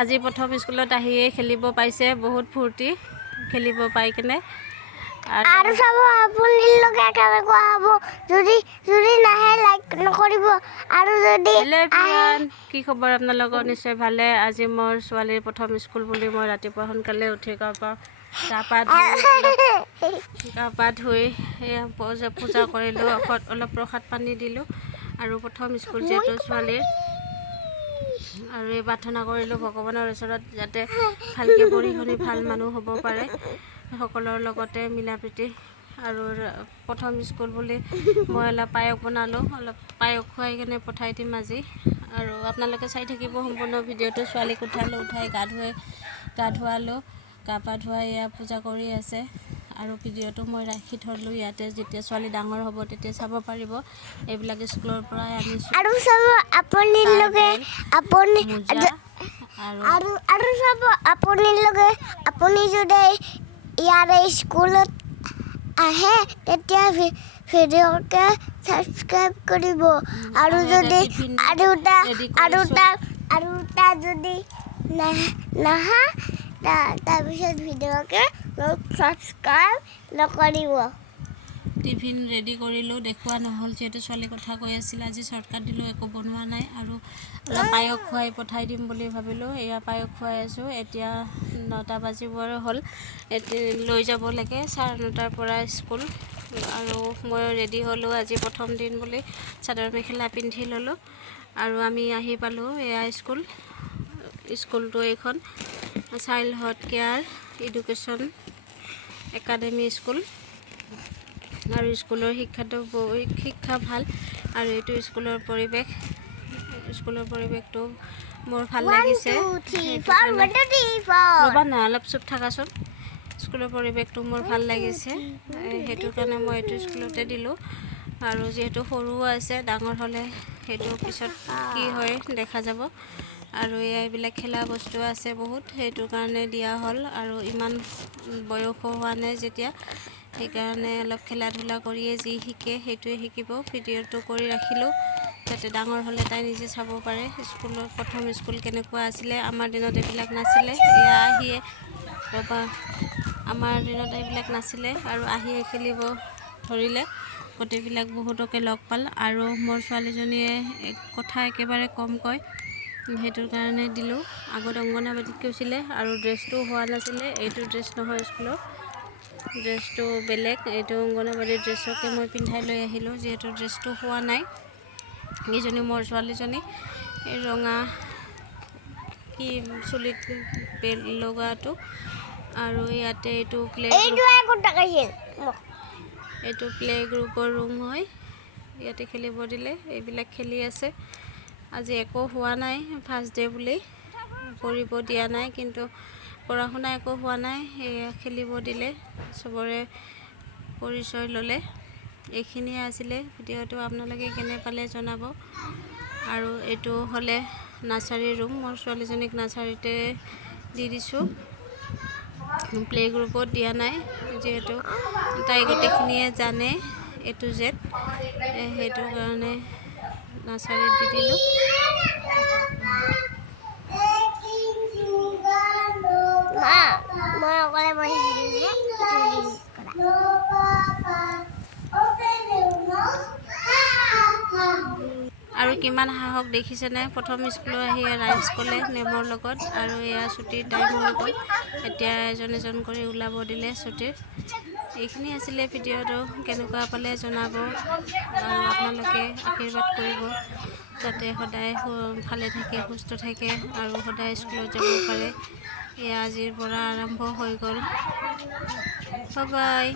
আজি প্ৰথম স্কুলত আহিয়ে খেলিব পাইছে, বহুত ফূৰ্তি খেলিব পাই কিনে। আৰু চাব আপুনি লগে কেনেকুৱা হ'ব, যদি নাহে লাইক নকৰিব। আৰু যদি কি খবৰ আপোনালোকৰ? নিশ্চয় ভালে। আজি মোৰ ছোৱালীৰ প্ৰথম স্কুল বুলি মই ৰাতিপুৱা সোনকালে উঠি গা পা ধুই পূজা কৰিলোঁ, অলপ প্ৰসাদ পানী দিলোঁ আৰু প্ৰথম স্কুল যিহেতু ছোৱালীৰ, আৰু এই প্ৰাৰ্থনা কৰিলোঁ ভগৱানৰ ওচৰত যাতে ভালকৈ পঢ়ি শুনি ভাল মানুহ হ'ব পাৰে, সকলোৰ লগতে মিলা প্ৰীতি। আৰু প্ৰথম স্কুল বুলি মই অলপ পায়স বনালোঁ, অলপ পায়স খুৱাই কিনে পঠাই দিম আজি। আৰু আপোনালোকে চাই থাকিব সম্পূৰ্ণ ভিডিঅ'টো। ছোৱালীক উঠাই গা ধুৱালোঁ, গা পা ধুৱাই এয়া পূজা কৰি আছে। আৰু ভিডিঅ'টো মই ৰাখি থ'লোঁ ইয়াতে, যেতিয়া ছোৱালী ডাঙৰ হ'ব তেতিয়া চাব পাৰিব। এইবিলাক স্কুলৰ পৰাই আনিছোঁ। আৰু চাব আপোনালোকে আপুনি যদি ইয়াৰে স্কুলত আহে তেতিয়া ভিডিঅ'কে ছাবস্ক্ৰাইব কৰিব। আৰু যদি যদি নাহা তাৰপিছত ভিডিঅ'কে ছাবস্ক্ৰাইব নকৰিব। টিফিন ৰেডি কৰিলোঁ, দেখুওৱা নহ'ল যিহেতু ছোৱালীৰ কথা কৈ আছিল। আজি চৰ্টকাট দিলোঁ, একো বনোৱা নাই। আৰু অলপ পায়স খুৱাই পঠাই দিম বুলি ভাবিলোঁ। এয়া পায়স খুৱাই আছোঁ। এতিয়া 9টা বাজিবৰে হ'ল, লৈ যাব লাগে 9:30 পৰা স্কুল। আৰু মই ৰেডি হ'লোঁ, আজি প্ৰথম দিন বুলি চাদৰ মেখেলা পিন্ধি ল'লোঁ। আৰু আমি আহি পালোঁ, এয়া স্কুলটো এইখন childhood care education academy school. আৰু স্কুলৰ শিক্ষা ভাল। আৰু এইটো স্কুলৰ পৰিৱেশটো মোৰ ভাল লাগিছে। ৰ'বা না, অলপ চুপ থাকাচোন। স্কুলৰ পৰিৱেশটো মোৰ ভাল লাগিছে, সেইটো কাৰণে মই এইটো স্কুলতে দিলোঁ। আৰু যিহেতু সৰুও আছে, ডাঙৰ হ'লে সেইটো পিছত কি হয় দেখা যাব। আৰু এইবিলাক খেলা বস্তু আছে বহুত, সেইটো কাৰণে দিয়া হ'ল। আৰু ইমান বয়সো হোৱা নাই যেতিয়া, সেইকাৰণে অলপ খেলা ধূলা কৰিয়ে যি শিকে সেইটোৱে শিকিব। ভিডিঅ'টো কৰি ৰাখিলোঁ যাতে ডাঙৰ হ'লে তাই নিজে চাব পাৰে স্কুলত প্ৰথম স্কুল কেনেকুৱা আছিলে। আমাৰ দিনত এইবিলাক নাছিলে, আমাৰ দিনত এইবিলাক নাছিলে। আৰু আহিয়ে খেলিব ধৰিলে, গোটেইবিলাক বহুতকে লগ পাল। আৰু মোৰ ছোৱালীজনীয়ে কথা একেবাৰে কম কয়, সেইটোৰ কাৰণে দিলোঁ। আগত অংগনাবাদীত গৈছিলে আৰু ড্ৰেছটো হোৱা নাছিলে। এইটো ড্ৰেছ নহয়, স্কুলৰ ড্ৰেছটো বেলেগ। এইটো অংগনাবাদীৰ ড্ৰেছকে মই পিন্ধাই লৈ আহিলোঁ, যিহেতু ড্ৰেছটো হোৱা নাই। এইজনী মোৰ ছোৱালীজনী, এই ৰঙা কি চুলিত লগাটো। আৰু ইয়াতে এইটো প্লে গ্ৰুপৰ ৰুম হয়, ইয়াতে খেলিব দিলে। এইবিলাক খেলি আছে। আজি একো হোৱা নাই, ফাৰ্ষ্ট ডে বুলি কৰিব দিয়া নাই, কিন্তু পঢ়া শুনা একো হোৱা নাই। সেয়া খেলিব দিলে, চবৰে পৰিচয় ল'লে। এইখিনিয়ে আছিলে ভিডিঅ'টো। আপোনালোকে কেনে পালে জনাব। আৰু এইটো হ'লে নাৰ্চাৰী ৰুম, মোৰ ছোৱালীজনীক নাৰ্চাৰীতে দি দিছোঁ, প্লে গ্ৰুপত দিয়া নাই, যিহেতু তাই গোটেইখিনিয়ে জানে A to Z, সেইটো কাৰণে নাৰ্চাৰীত দি দিলোঁ। আৰু কিমান সাহস দেখিছেনে, প্ৰথম স্কুলত আহি ৰাইজ ক'লে মেমৰ লগত। আৰু এয়া ছুটীৰ টাইম হৈ গ'ল, এতিয়া এজন কৰি ওলাব দিলে ছুটীৰ। এইখিনি আছিলে ভিডিঅ'টো, কেনেকুৱা পালে জনাব। আৰু আপোনালোকে আশীৰ্বাদ কৰিব যাতে সদায় ভালে থাকে, সুস্থ থাকে আৰু সদায় স্কুলত যাব পাৰে। এয়া আজিৰ পৰা আৰম্ভ হৈ গ'ল। Bye bye.